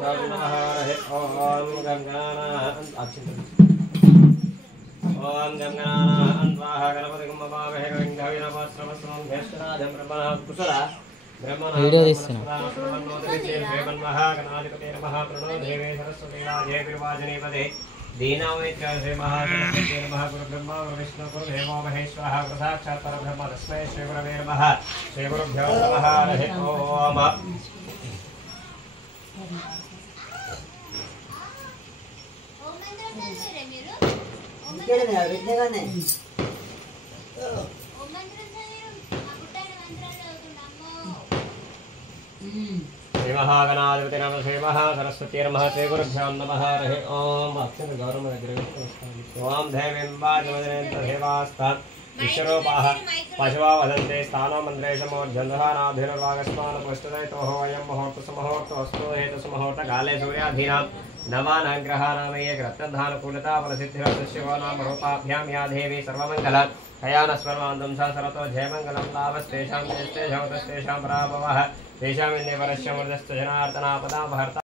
नमः ओम गंगानान्वाह गणपतिं ममामहे गंगाविनमस्त्रमस्त्रं ज्येष्ठराजं ब्रह्मणः कुशला वीडियो తీస్తున్నా महागणाधिपते नमः प्रणो देवे सरस्वती राजे विवाजनेपदे दीनामैत्र्य श्री महागणपते नमः गुरु ब्रह्मा गुरु विष्णु गुरु देवो महेश्वरः गुरु साक्षात् परब्रह्म तस्मै श्री गुरवे नमः श्री गुरुभ्यो नमः हरिः ओम श्री महागणाधिपते नमः श्री महासरस्वती नमः श्री गुरुभ्यो नमः हरिः ओम अक्षर गौरव ओम देवीं वाजमदनेन्द्रदेवास्तां विश्वरूपाः पशवा वदन्ते स्थानो मन्द्रेशमोर्जन्धहानाभिर्वागस्मान् पुष्टदयतोः वयं मुहूर्तसमुहूर्तोऽस्तु हेतुसमुहूर्तकाले सूर्याधीनां नवानां ग्रहाणामये ग्रत्तधानुकूलता फलसिद्धिरस्य नाम रूपाभ्यां या देवी सर्वमङ्गला हयानस्वर्वान्तं सा सरतो जयमङ्गलं लाभस्तेषां ज्येष्ठेषां पराभवः तेषामिन्देवरस्य मृदस्तु जनार्दनापदां भर्ता